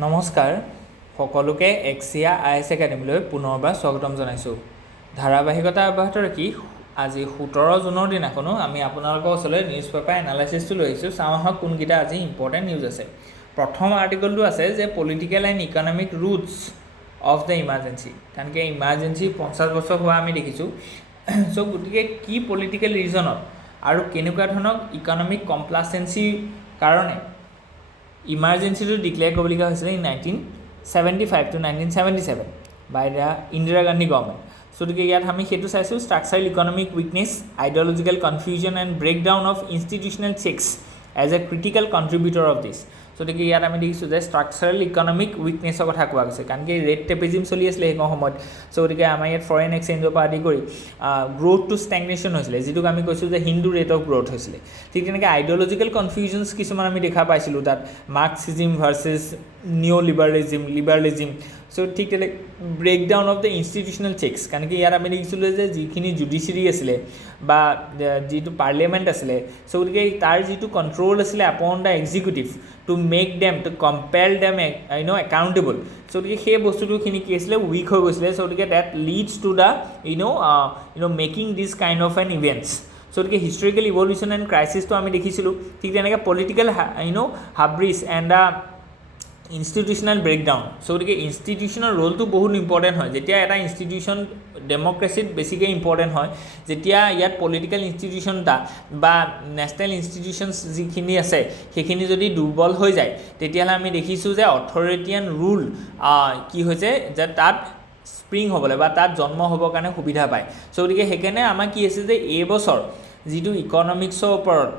নমস্কাৰ সকলোকে AXIA IAS একাডেমীলৈ পুনৰবাৰ স্বাগতম জনাইছোঁ। ধাৰাবাহিকতা অব্যাহত ৰাখি আজি 17 জুনৰ দিনাখনো আমি আপোনালোকৰ ওচৰলৈ নিউজ পেপাৰ এনালাইচিছটো লৈ আহিছোঁ। চাওঁ আহক কোনকেইটা আজি ইম্পৰ্টেণ্ট নিউজ আছে। প্ৰথম আৰ্টিকলটো আছে যে political and economic routes of the emergency, কাৰণ কি ইমাৰ্জেঞ্চি 50 বছৰ হোৱা আমি দেখিছোঁ। চ' গতিকে কি পলিটিকেল ৰিজনত আৰু কেনেকুৱা ধৰণৰ ইকনমিক কমপ্লাচেঞ্চিৰ কাৰণে ইমাৰ্জেঞ্চিটো ডিক্লেয়াৰ কৰিবলগীয়া হৈছিলে in 1975 to 1977 by the Indira Gandhi government. So' গতিকে ইয়াত আমি সেইটো চাইছোঁ, structural economic weakness, ideological confusion and breakdown of institutional checks as a critical contributor of this. So' গতিকে ইয়াত আমি দেখিছোঁ যে ষ্ট্ৰাকচাৰেল ইকনমিক উইকনেছৰ কথা কোৱা গৈছে, কাৰণ কি ৰেট টেপিজিম চলি আছিলে সেইখন সময়ত। চ' গতিকে আমাৰ ইয়াত ফৰেইন এক্সচেঞ্জৰ পৰা আদি কৰি গ্ৰ'থ টু ষ্টেগনেশ্যন হৈছিলে, যিটোক আমি কৈছোঁ যে হিন্দু ৰেট অফ গ্ৰ'থ হৈছিলে। ঠিক তেনেকৈ আইডিঅলজিকেল কনফিউজনছ কিছুমান আমি দেখা পাইছিলোঁ তাত, মাৰ্কছিজিম ভাৰ্চেছ নিঅ' লিবাৰেলিজিম। চ' ঠিক তেনেকৈ breakdown of the institutional checks, কাৰণ কি ইয়াত আমি দেখিছিলোঁ যে যিখিনি জুডিচিয়াৰী আছিলে বা যিটো পাৰ্লিয়ামেণ্ট আছিলে, চ' গতিকে তাৰ যিটো কণ্ট্ৰল আছিলে upon the executive to make them, to compel them accountable. So' গতিকে সেই বস্তুটোখিনি কি আছিলে, উইক হৈ গৈছিলে। চ' গতিকে that leads to the making this kind of an events. So' গতিকে হিষ্টৰিকেল ইভলিউশ্যন এণ্ড ক্ৰাইচিছটো আমি দেখিছিলোঁ। ঠিক তেনেকৈ political hubris and the institutional breakdown. So' গতিকে ইনষ্টিটিউচনৰ ৰোলটো বহুত ইম্পৰ্টেণ্ট হয়। যেতিয়া এটা ইনষ্টিটিউচন ডেম'ক্ৰেচিত বেছিকৈ ইম্পৰ্টেণ্ট হয়, যেতিয়া ইয়াত পলিটিকেল ইনষ্টিটিউচন এটা বা নেশ্যনেল ইনষ্টিটিউচনছ যিখিনি আছে সেইখিনি যদি দুৰ্বল হৈ যায়, তেতিয়াহ'লে আমি দেখিছোঁ যে অথৰিটিয়ান ৰুল কি হৈছে যে তাত স্প্ৰিং হ'বলৈ বা তাত জন্ম হ'বৰ কাৰণে সুবিধা পায়। চ' গতিকে সেইকাৰণে আমাৰ কি হৈছে যে এইবছৰ যিটো ইকনমিক্সৰ ওপৰত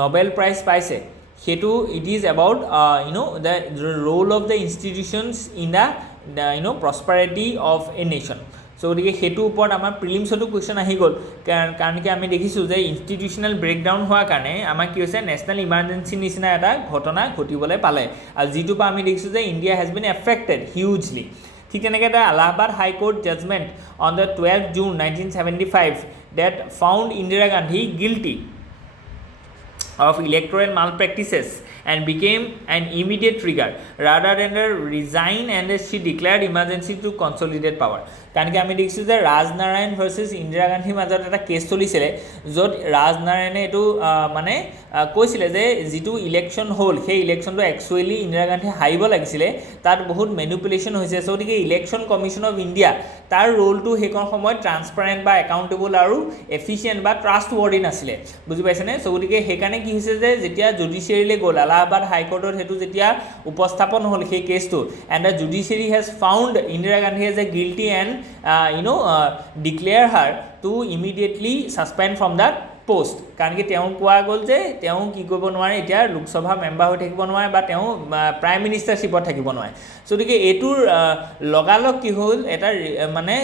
নবেল প্ৰাইজ পাইছে, সেইটো it is about the role of the institutions in the prosperity of a nation. So' গতিকে সেইটোৰ ওপৰত আমাৰ প্ৰিলিমছতো কুৱেশ্যন আহি গ'ল, কাৰণ কি আমি দেখিছোঁ যে ইনষ্টিটিউচনেল ব্ৰেকডাউন হোৱাৰ কাৰণে আমাৰ কি হৈছে, নেশ্যনেল ইমাৰ্জেঞ্চিৰ নিচিনা এটা ঘটনা ঘটিবলৈ পালে, আৰু যিটোৰ পৰা আমি দেখিছোঁ যে India has been affected hugely. ঠিক তেনেকৈ এটা Allahabad high court judgement on the 12 June 1975 that found Indira Gandhi guilty of electoral malpractices and became an immediate trigger rather than resign, and she declared emergency to consolidate power. কাৰণ কি আমি দেখিছোঁ যে Rajnarayan versus Indira গান্ধীৰ মাজত এটা কেছ চলিছিলে, য'ত ৰাজনাৰায়ণে এইটো মানে কৈছিলে যে যিটো ইলেকশ্যন হ'ল সেই ইলেকশ্যনটো একচুৱেলি ইন্দিৰা গান্ধীয়ে হাৰিব লাগিছিলে, তাত বহুত মেনিপুলেশ্যন হৈছে। চ' গতিকে ইলেকশ্যন কমিশ্যন অফ ইণ্ডিয়া তাৰ ৰোলটো সেইখন সময়ত ট্ৰান্সপাৰেণ্ট বা একাউণ্টেবল আৰু এফিচিয়েণ্ট বা ট্ৰাষ্ট ৱৰ্ডি নাছিলে, বুজি পাইছেনে? চ' গতিকে সেইকাৰণে কি হৈছে যে যেতিয়া জুডিচিয়াৰীলৈ গ'ল, এলাহাবাদ হাইকোৰ্টত সেইটো যেতিয়া উপস্থাপন হ'ল সেই কেছটো, and the judiciary has found Indira Gandhi as a guilty and declare her to immediately suspend from that post, কাৰণ কি তেওঁ কোৱা গ'ল যে তেওঁ কি কৰিব নোৱাৰে, এতিয়া লোকসভা মেম্বাৰ হৈ থাকিব নোৱাৰে বা তেওঁ প্ৰাইম মিনিষ্টাৰশ্বিপত থাকিব নোৱাৰে। চ' গতিকে এইটোৰ লগালগ কি হ'ল, এটা মানে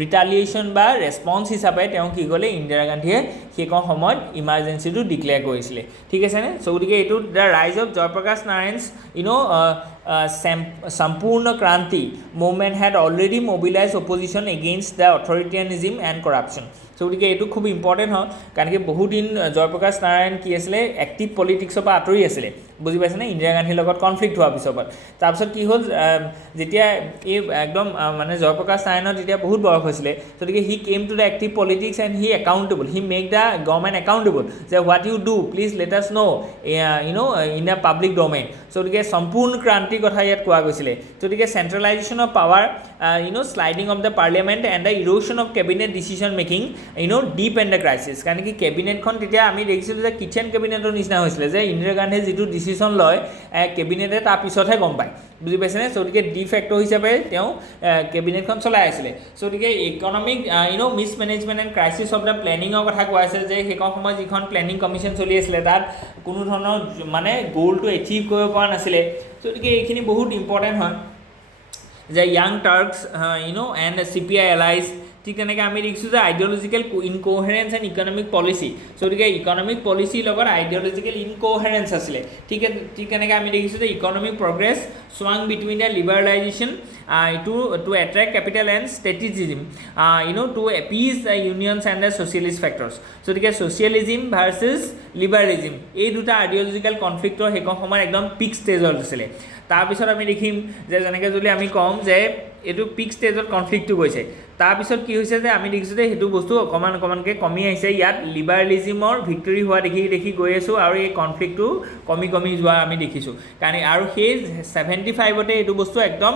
ৰিটালিয়েশ্যন বা ৰেছপন্স হিচাপে তেওঁ কি ক'লে, ইন্দিৰা গান্ধীয়ে সেইখন সময়ত ইমাৰ্জেঞ্চিটো ডিক্লেয়াৰ কৰিছিলে। ঠিক আছেনে? চ' গতিকে এইটো দ্য ৰাইজ of Jayaprakash Narayan's Sampoorna Kranti movement had already mobilise opposition against the authoritarianism and corruption. So' গতিকে এইটো খুব ইম্পৰ্টেণ্ট হয়, কাৰণ কি বহুদিন জয়প্ৰকাশ নাৰায়ণ কি আছিলে, এক্টিভ পলিটিক্সৰ পৰা আঁতৰি আছিলে, বুজি পাইছেনে, ইন্দিৰা গান্ধীৰ লগত কনফ্লিক্ট হোৱাৰ পিছৰ পৰা। তাৰপিছত কি হ'ল, যেতিয়া এই একদম মানে জয়প্ৰকাশ নাৰায়ণৰ যেতিয়া বহুত বয়স হৈছিলে, গতিকে he came to the active politics and he accountable, he make the government accountable যে what you do please let us know' in the public domain. So' গতিকে সম্পূৰ্ণ ক্ৰান্তিৰ কথা ইয়াত কোৱা গৈছিলে। গতিকে centralisation of power, sliding of the parliament and the erosion of cabinet decision making, deep and the crisis. কাৰণ কি কেবিনেটখন তেতিয়া আমি দেখিছিলোঁ যে কিচেন কেবিনেটৰ নিচিনা হৈছিলে, যে ইন্দিৰা গান্ধীয়ে যিটো ডিচিশ্যন লয় কেবিনেটে তাৰ পিছতহে গম পায়, বুজি পাইছেনে? চ' গতিকে ডি ফেক্টৰ হিচাপে তেওঁ কেবিনেটখন চলাই আছিলে। চ' গতিকে economic mismanagement and crisis of the প্লেনিঙৰ কথা কোৱা হৈছে, যে সেইখন সময়ত যিখন প্লেনিং কমিশ্যন চলি আছিলে তাত কোনো ধৰণৰ মানে গ'লটো এচিভ কৰিব পৰা নাছিলে। চ' গতিকে এইখিনি বহুত ইম্পৰ্টেণ্ট হয়, যে ইয়াং টাৰ্কছ এণ্ড CPI এলাইজ, ঠিক তেনেকৈ আমি দেখিছোঁ যে আইডিঅলজিকেল ইনকোহেৰেঞ্চ এণ্ড ইকনমিক পলিচি গতিকে ইকনমিক পলিচিৰ লগত আইডিঅলজিকেল ইনকোহেৰেঞ্চ আছিলে ঠিক তেনেকৈ আমি দেখিছোঁ যে economic progress swung between the liberalization to attract capital and staticism to appease the unions and the socialist factors so the socialism versus liberalism এই দুটা আইডিঅলজিক্যাল কনফ্লিক্টৰ হেকন সময় একদম পিক ষ্টেজত আছিলে তাৰপিছত আমি দেখিম যে যেনেকৈ যদি আমি কম যে এইটো পিক ষ্টেজত কনফ্লিক্টটো গৈছে তাৰপিছত কি হৈছে যে আমি দেখিছোঁ যে সেইটো বস্তু অকণমানকৈ কমি আহিছে ইয়াত লিবাৰেলিজিমৰ ভিক্টৰী হোৱা দেখি গৈ আছোঁ আৰু এই কনফ্লিক্টটো কমি যোৱা আমি দেখিছোঁ কাৰণ আৰু সেই 75তে এইটো বস্তু একদম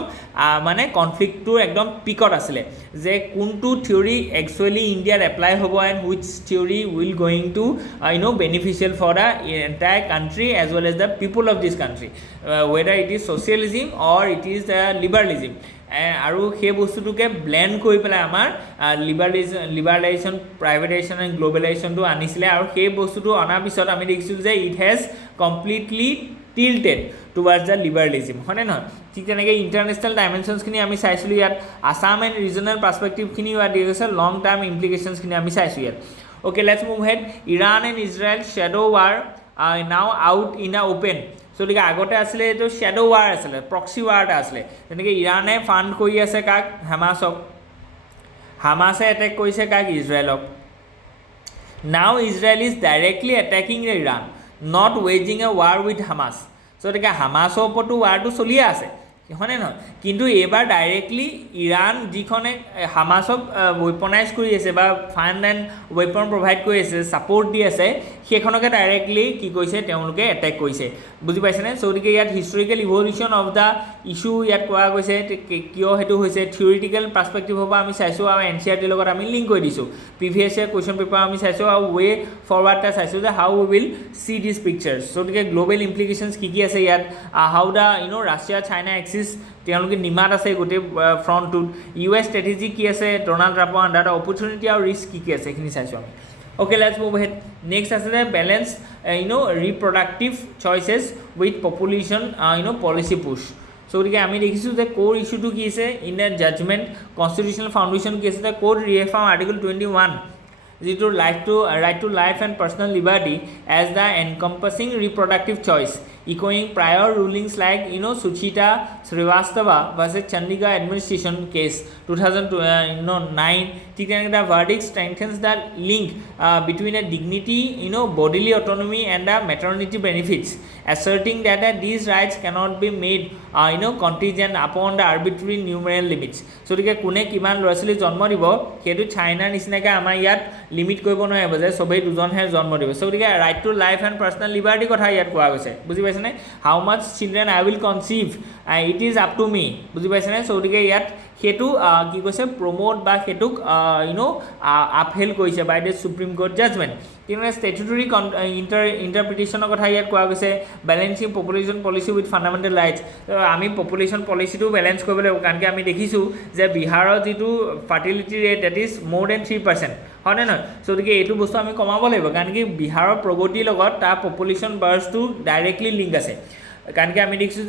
মানে কনফ্লিক্টটোৰ একদম পিকত আছিলে যে কোনটো থিয়ৰী একচুৱেলি ইণ্ডিয়াত এপ্লাই হ'ব and which theory will going to beneficial for the entire country as well as the people of this country whether it is socialism or it is the liberalism আৰু সেই বস্তুটোকে blend কৰি পেলাই আমাৰ লিবাৰেলাইজেশ্যন privatisation and গ্ল'বেলাইজেশ্যনটো আনিছিলে আৰু সেই বস্তুটো অনাৰ পিছত আমি দেখিছোঁ যে it has completely tilted towards the liberalism হয়নে নহয় ঠিক তেনেকৈ ইণ্টাৰনেশ্যনেল ডাইমেনশ্যনছখিনি আমি চাইছিলোঁ ইয়াত আছাম এণ্ড ৰিজনেল পাৰ্চপেক্টিভখিনি ইয়াত দিয়া গৈছে লং টাৰ্ম ইমপ্লিকেশ্যনছখিনি আমি চাইছোঁ ইয়াত okay let's move head Iran and Israel shadow war নাও আউট ইন আ অ'পেন গতিকে আগতে আছিলে এইটো শ্বেডো ৱাৰ আছিলে প্ৰক্সি ৱাৰ এটা আছিলে যেনেকৈ ইৰাণে ফাণ্ড কৰি আছে কাক হামাছক হামাছে এটেক কৰিছে কাক ইজৰাইলক now Israel is directly attacking the Iran not ৱেজিং এ ৱাৰ উইথ হামাছ গতিকে হামাছৰ ওপৰতো ৱাৰটো চলিয়ে আছে হয়নে নহয় কিন্তু এইবাৰ ডাইৰেক্টলি ইৰাণ যিখনে হামাছক ৱেপনাইজ কৰি আছে বা ফাণ্ড এণ্ড ৱেপন প্ৰভাইড কৰি আছে ছাপৰ্ট দি আছে সেইখনকে ডাইৰেক্টলি কি কৰিছে তেওঁলোকে এটেক কৰিছে বুজি পাইছেনে গতিকে ইয়াত historical evolution of the issue ইয়াত কোৱা গৈছে কিয় সেইটো হৈছে থিয়ৰিটিকেল পাৰ্চপেক্টিভৰ পৰা আমি চাইছোঁ আৰু NCERTৰ লগত আমি লিংক কৰি দিছোঁ প্ৰিভিয়াছ ইয়াৰ কুৱেশ্যন পেপাৰ আমি চাইছোঁ আৰু ৱে ফৰৱাৰ্ড এটা চাইছোঁ যে হাউ উই উইল চি দিছ পিকচাৰ্ছ গতিকে গ্ল'বেল ইমপ্লিকেশ্যনছ কি আছে ইয়াত হাউ দ্য ৰাছিয়া চাইনা এক্সিছ তেওঁলোকে নিমাত আছে গোটেই ফ্ৰণ্টটোত US ষ্ট্ৰেটেজি কি আছে ডনাল্ড ট্ৰাম্পৰ আণ্ডাৰত অপৰচুনিটি আৰু ৰিস্ক কি আছে এইখিনি চাইছোঁ আমি okay let's move head next আছে balance reproductive choices with population policy push গতিকে আমি দেখিছোঁ যে ক'ৰ ইছ্যুটো কি আছে in the judgement constitutional foundation কি আছে যে ক'ৰ ৰিএফাৰ্ম আৰ্টিকল 21 যিটো right to life and personal liberty as the encompassing reproductive choice echoing prior rulings like Suchita Srivastava versus Chandigarh administration case 2009 the verdict strengthens the link between a dignity bodily autonomy and the maternity benefits asserting that these rights cannot be made contingent upon the arbitrary numeral limits so the kune kiman lorasali janmo dibo hetu China nisnaka amar yat limit koibo noyabo je sobai dujon he janmo dibo so the right to life and personal liberty kotha yat koa goise buji how much children I will conceive it is up to me বুজি পাইছেনে গতিকে ইয়াত সেইটো কি কৈছে promote বা সেইটোক upheld কৰিছে by the supreme court judgement কিন্তু ষ্টেটুটৰী ইণ্টাৰপ্ৰিটেশ্যনৰ কথা ইয়াত কোৱা গৈছে balancing population policy with fundamental rights আমি পপুলেশ্যন পলিচিটো বেলেঞ্চ কৰিব লাগিব কাৰণ কি আমি দেখিছোঁ যে বিহাৰৰ যিটো fertility rate that is more than 3% হয়নে নহয় গতিকে এইটো বস্তু আমি কমাব লাগিব কাৰণ কি বিহাৰৰ প্ৰগতিৰ লগত তাৰ পপুলেশ্যন বাৰ্ছটো ডাইৰেক্টলি লিংক আছে কাৰণ কি আমি দেখিছোঁ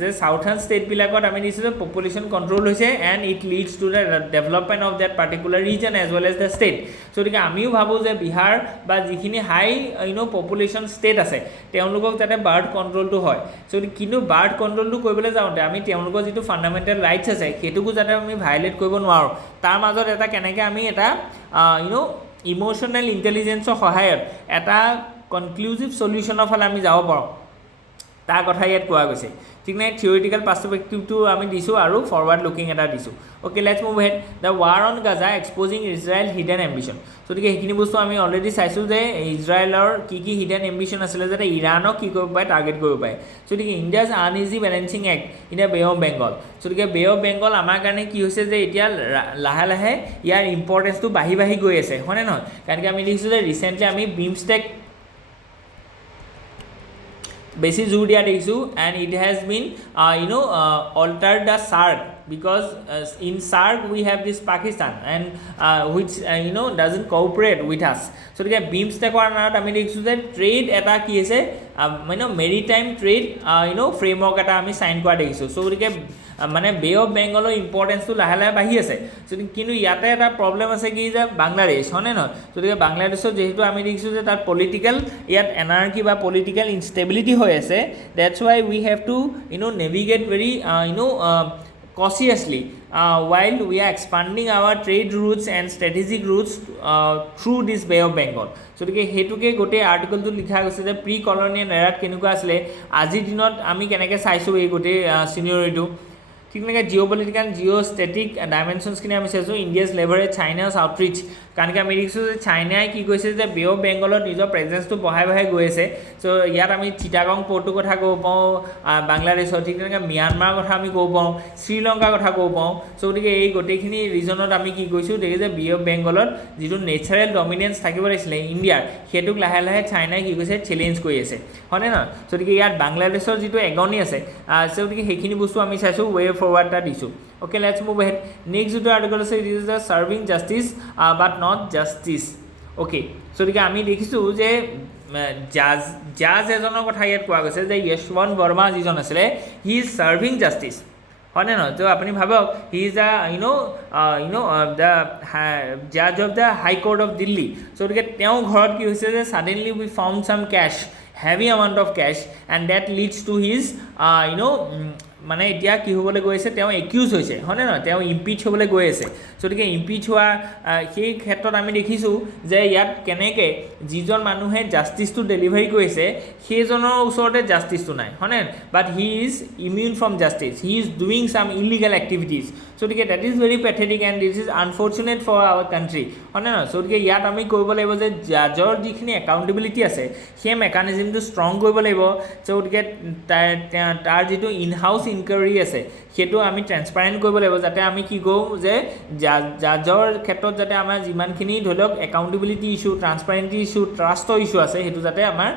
যে চাউথাৰ্ণ ষ্টেটবিলাকত আমি দেখিছোঁ যে পপুলেশ্যন কণ্ট্ৰল হৈছে and it leads to the development of that particular region as well as the state গতিকে আমিও ভাবোঁ যে বিহাৰ বা যিখিনি হাই পপুলেশ্যন ষ্টেট আছে তেওঁলোকক যাতে বাৰ্থ কণ্ট্ৰলটো হয় কিন্তু বাৰ্থ কণ্ট্ৰলটো কৰিবলৈ যাওঁতে আমি তেওঁলোকৰ যিটো ফাণ্ডামেণ্টেল ৰাইটছ আছে সেইটোকো যাতে আমি ভাইলেট কৰিব নোৱাৰোঁ তাৰ মাজত এটা কেনেকৈ আমি এটা ইম'চনেল ইণ্টেলিজেঞ্চৰ সহায়ত এটা কনক্লুজিভ চলিউশ্যনৰ ফালে আমি যাব পাৰোঁ তাৰ কথা ইয়াত কোৱা গৈছে ঠিক নাই থিয়ৰিটিকেল পাৰ্চপেক্টিভটো আমি দিছোঁ আৰু ফৰৱাৰ্ড লুকিং এটা দিছোঁ okay let's move head the war on Gaza exposing Israel hidden ambition গতিকে সেইখিনি বস্তু আমি অলৰেডি চাইছোঁ যে ইজৰাইলৰ কি হিডেন এম্বিশ্যন আছিলে যাতে ইৰাণক কি কৰিব পাৰে টাৰ্গেট কৰিব পাৰে গতিকে India's uneasy balancing act in the bay of Bengal গতিকে বে অফ বেংগল আমাৰ কাৰণে কি হৈছে যে এতিয়া লাহে লাহে ইয়াৰ ইম্পৰ্টেঞ্চটো বাঢ়ি গৈ আছে হয়নে নহয় কাৰণ কি আমি দেখিছোঁ যে ৰিচেণ্টলি আমি বিমষ্টেক বেছি জোৰ দিয়া দেখিছোঁ and it has been alter the SAARC because in SAARC we have this Pakistan and which doesn't cooperate with us. So গতিকে বিমষ্টেকৰ আন্ডাৰত আমি দেখিছোঁ যে ট্ৰেড এটা কি আছে মেৰিটাইম ট্ৰেড ফ্ৰেমৱৰ্ক এটা আমি চাইন কৰা দেখিছোঁ. চ' গতিকে মানে বে অফ বেংগলৰ ইম্পৰ্টেঞ্চটো লাহে লাহে বাঢ়ি আছে. কিন্তু ইয়াতে এটা প্ৰব্লেম আছে কি যে বাংলাদেশ হয়নে নহয়. গতিকে বাংলাদেশত যিহেতু আমি দেখিছোঁ যে তাত পলিটিকেল ইয়াত এনাৰ্কি বা পলিটিকেল ইনষ্টেবিলিটি হৈ আছে. That's Y we have to navigate very cautiously while we are expanding our trade routes and strategic routes through this Bay of Bengal. So গতিকে হেতুকে গোটেই আৰ্টিকলটো লিখা গৈছে যে প্ৰি কলনিয়েল এৰাত কেনেকুৱা আছিলে, আজিৰ দিনত আমি কেনেকৈ চাইছোঁ এই গোটেই চিনিয়ৰিটো. ঠিক তেনেকৈ জিঅ' পলিটিকেল জিঅ' ষ্টেটিক ডাইমেনশ্যনছখিনি আমি চাইছোঁ. ইণ্ডিয়াছ লেভাৰেজ চাইনাছ আউটৰিচ, কাৰণ কি আমি দেখিছোঁ যে চাইনাই কি কৈছে যে বে অফ বেংগলত নিজৰ প্ৰেজেঞ্চটো বঢ়াই বঢ়াই গৈ আছে. চ' ইয়াত আমি চিটাগং পৰ্টৰ কথা ক'ব পাওঁ বাংলাদেশৰ, ঠিক তেনেকৈ ম্যানমাৰৰ কথা আমি ক'ব পাওঁ, শ্ৰীলংকাৰ কথা ক'ব পাওঁ. চ' গতিকে এই গোটেইখিনি ৰিজনত আমি কি কৈছোঁ দেখি যে বে অফ বেংগলত যিটো নেচাৰেল ডমিনেঞ্চ থাকিব লাগিছিলে ইণ্ডিয়াৰ, সেইটোক লাহে লাহে চাইনাই কি কৈছে চেলেঞ্জ কৰি আছে হয়নে নহয়. চ' গতিকে ইয়াত বাংলাদেশৰ যিটো এগনি আছে, চ' গতিকে সেইখিনি বস্তু আমি চাইছোঁ, ৱে ফৰৱাৰ্ড এটা দিছোঁ. Okay, let's move ahead. Next যিটো আৰ্টিকল আছে, it is the serving justice but not justice. Okay, so গতিকে আমি দেখিছোঁ যে জাজ এজনৰ কথা ইয়াত কোৱা গৈছে যে য়শৱন্ত বৰ্মা যিজন আছিলে, হি ইজ ছাৰ্ভিং জাষ্টিছ হয়নে নহয়. তো আপুনি ভাবক, হি ইজ দ্য দ্য জাজ of the high court of Delhi. So' গতিকে তেওঁৰ ঘৰত কি হৈছে যে suddenly we found some cash, heavy amount of cash, and that leads to his মানে এতিয়া কি হ'বলৈ গৈ আছে, তেওঁ একিউজ হৈছে হয়নে নহয়, তেওঁ ইম্পিচ হ'বলৈ গৈ আছে. গতিকে ইম্পিচ হোৱা সেই ক্ষেত্ৰত আমি দেখিছোঁ যে ইয়াত কেনেকৈ যিজন মানুহে জাষ্টিছটো ডেলিভাৰী কৰিছে সেইজনৰ ওচৰতে জাষ্টিছটো নাই হয়নে, but he is immune from justice, he is doing some illegal activities. গতিকে that is very pathetic and this is unfortunate for our country হয়নে নহয়. গতিকে ইয়াত আমি কৰিব লাগিব যে জাজৰ যিখিনি একাউণ্টেবিলিটি আছে সেই মেকানিজিমটো ষ্ট্ৰং কৰিব লাগিব. গতিকে তাৰ যিটো ইন হাউচ ইনকুৱাৰী আছে সেইটো আমি ট্ৰেন্সপাৰেণ্ট কৰিব লাগিব, যাতে আমি কি কওঁ যে জাজৰ ক্ষেত্ৰত যাতে আমাৰ যিমানখিনি ধৰি লওক একাউণ্টেবিলিটি ইছ্যু, ট্ৰান্সপাৰেণ্টি ইছ্যু, ট্ৰাষ্টৰ ইছ্যু আছে সেইটো যাতে আমাৰ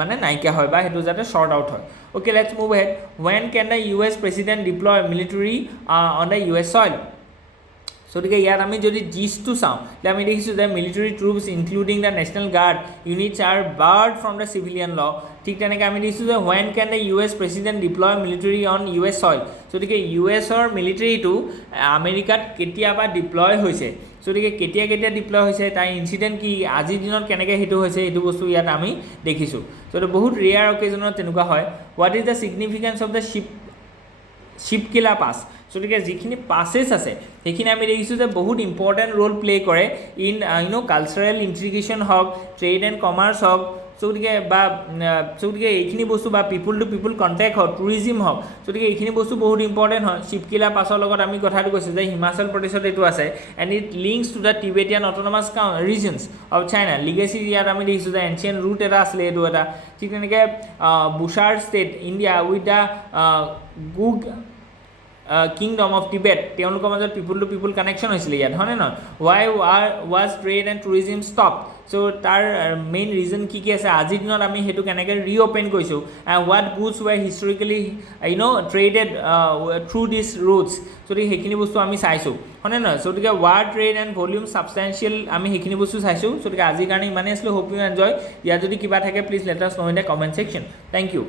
মানে নাইকিয়া হয় বা সেইটো যাতে শ্বৰ্ট আউট হয়. Okay, let's move ahead. When can the US president deploy military on the US soil? So গতিকে ইয়াত আমি যদি জিছটো চাওঁ তেতিয়া আমি দেখিছোঁ যে military troops including the national guard units are barred from the civilian law. ঠিক তেনেকৈ আমি দেখিছোঁ যে when can the US president deploy military on US soil. গতিকে USৰ মিলিটাৰীটো আমেৰিকাত কেতিয়াবা ডিপ্লয় হৈছে. গতিকে কেতিয়া কেতিয়া ডিপ্লয় হৈছে, তাৰ ইনচিডেণ্ট কি, আজিৰ দিনত কেনেকৈ সেইটো হৈছে, এইটো বস্তু ইয়াত আমি দেখিছোঁ. চ' বহুত ৰেয়াৰ অকেজনত তেনেকুৱা হয়. What is the significance of the ship killer pass. গতিকে যিখিনি পাছেছ আছে সেইখিনি আমি দেখিছোঁ যে বহুত ইম্পৰ্টেণ্ট ৰোল প্লে কৰে ইন কালচাৰেল ইণ্টিগ্ৰেশ্যন হওক, ট্ৰেড এণ্ড কমাৰ্চ হওক. গতিকে এইখিনি বস্তু বা পিপুল টু পিপুল কণ্টেক্ট হওক, টুৰিজিম হওক. গতিকে এইখিনি বস্তু বহুত ইম্পৰ্টেণ্ট হয়. শিৱকিলা পাছৰ লগত আমি কথাটো কৈছোঁ যে হিমাচল প্ৰদেশত এইটো আছে, and it links to the Tibetan autonomous reasons of China. Legacy ইয়াত আমি দেখিছোঁ যে এনচিয়েণ্ট ৰুট এটা আছিলে এইটো এটা. ঠিক তেনেকৈ বুছাৰ state India with the Guge kingdom of Tibet, তেওঁলোকৰ মাজত পিপুল টু পিপুল কানেকশ্যন হৈছিলে ইয়াত হয়নে নহয়. Why was trade and tourism stop. So' তাৰ মেইন ৰিজন কি কি আছে, আজিৰ দিনত আমি সেইটো কেনেকৈ ৰিঅ'পেন কৰিছোঁ, what goods were historically traded through this routes. গতিকে সেইখিনি বস্তু আমি চাইছোঁ হয়নে নহয়. গতিকে were trade and volume substantial আমি সেইখিনি বস্তু চাইছোঁ. গতিকে আজিৰ কাৰণে ইমানেই আছিলোঁ. Hope you enjoy. ইয়াত যদি কিবা থাকে please let us know in the comment section. Thank U.